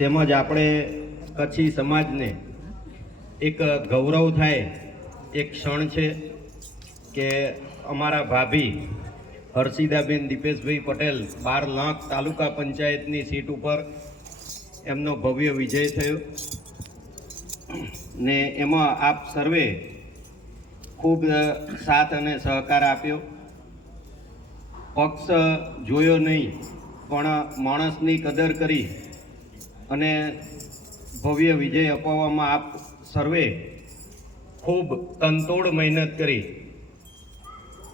તેમજ આપણે કચ્છી સમાજને એક ગૌરવ થાય એક ક્ષણ છે કે અમારા ભાભી હર્ષિદાબેન દીપેશભાઈ પટેલ 12 લાખ તાલુકા પંચાયતની સીટ ઉપર એમનો ભવ્ય વિજય થયો ને એમાં આપ સર્વે ખૂબ સાથ અને સહકાર આપ્યો. પક્ષ જોયો નહીં પણ માણસની કદર કરી અને ભવ્ય વિજય અપાવવામાં આપ સર્વે ખૂબ તનતોડ મહેનત કરી.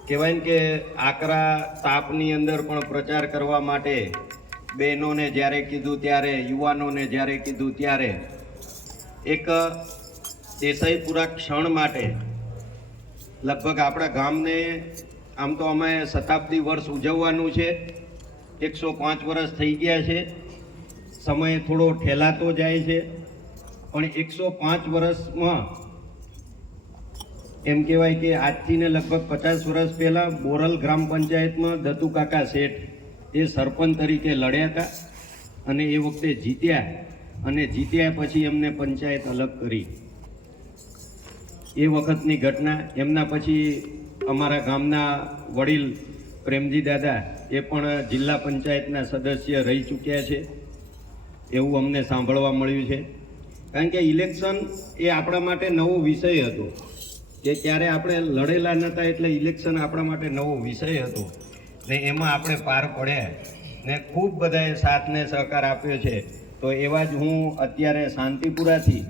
કહેવાય કે આકરા તાપની અંદર પણ પ્રચાર કરવા માટે બહેનોને જ્યારે કીધું ત્યારે, યુવાનોને જ્યારે કીધું ત્યારે એક દેસાઈપુરા ક્ષણ માટે લગભગ આપણા ગામને આમ તો અમે શતાબ્દી વર્ષ ઉજવવાનું છે. 105 વર્ષ થઈ ગયા છે. સમય થોડો ઠેલાતો જાય છે પણ 105 વર્ષમાં એમ કહેવાય કે આજથી ને લગભગ 50 વર્ષ પહેલાં બોરલ ગ્રામ પંચાયતમાં દત્તુકાકા શેઠ એ સરપંચ તરીકે લડ્યા હતા અને એ વખતે જીત્યા અને જીત્યા પછી એમને પંચાયત અલગ કરી. એ વખતની ઘટના. એમના પછી અમારા ગામના વડીલ પ્રેમજી દાદા એ પણ જિલ્લા પંચાયતના સદસ્ય રહી ચૂક્યા છે એવું અમને સાંભળવા મળ્યું છે. કારણ કે ઇલેક્શન એ આપણા માટે નવો વિષય હતો કે ક્યારે આપણે લડેલા નહોતા એટલે ઇલેક્શન આપણા માટે નવો વિષય હતો ને એમાં આપણે પાર પડ્યા ને ખૂબ બધાએ સાથને સહકાર આપ્યો છે. તો એવા જ હું અત્યારે શાંતિપુરાથી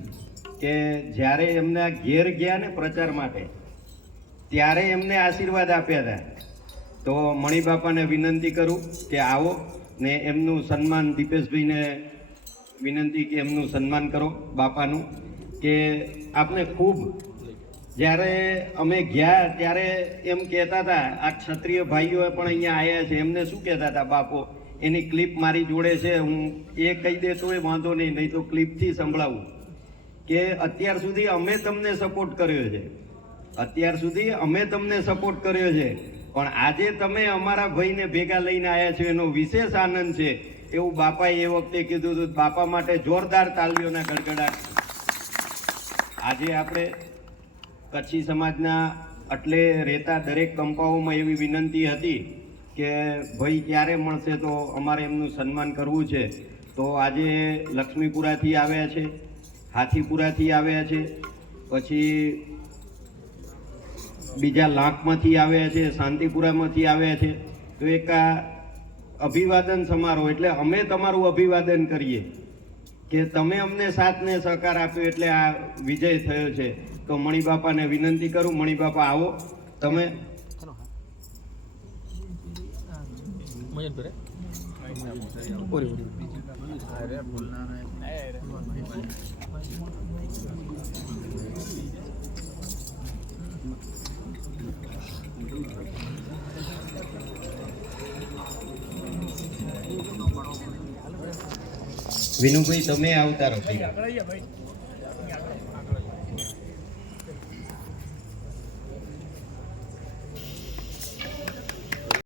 કે જ્યારે એમના ઘેર ગયા ને પ્રચાર માટે ત્યારે એમને આશીર્વાદ આપ્યા હતા. તો મણિબાપાને વિનંતી કરું કે આવો ને એમનું સન્માન, દીપેશભાઈને વિનંતી કે એમનું સન્માન કરો બાપાનું. કે આપને ખૂબ જ્યારે અમે ગયા ત્યારે એમ કહેતા હતા, આ ક્ષત્રિય ભાઈઓ પણ અહીંયા આવ્યા છે, એમને શું કહેતા હતા બાપો, એની ક્લિપ મારી જોડે છે, હું એ કહી દેતો એ વાંધો નહીં, નહીં તો ક્લિપથી સંભળાવું કે અત્યાર સુધી અમે તમને સપોર્ટ કર્યો છે, અત્યાર સુધી અમે તમને સપોર્ટ કર્યો છે, પણ આજે તમે અમારા ભાઈને ભેગા લઈને આવ્યા છો એનો વિશેષ આનંદ છે એવું બાપાએ એ વખતે કીધું હતું. બાપા માટે જોરદાર તાળીઓના ગડગડાટ. આજે આપણે કચ્છી સમાજના એટલે રહેતા દરેક કંપાઓમાં એવી વિનંતી હતી કે ભાઈ ક્યારે મળશે તો અમારે એમનું સન્માન કરવું છે. તો આજે લક્ષ્મીપુરાથી આવ્યા છે, હાથીપુરાથી આવ્યા છે, પછી બીજા લાખમાંથી આવ્યા છે, શાંતિપુરામાંથી આવ્યા છે. તો એક આ અભિવાદન સમારોહ એટલે અમે તમારું અભિવાદન કરીએ કે તમે અમને સાથને સહકાર આપ્યો એટલે આ વિજય થયો છે. તો મણિબાપાને વિનંતી કરું, મણિબાપા આવો તમે. વિનુભાઈ તમે આવતા રહો.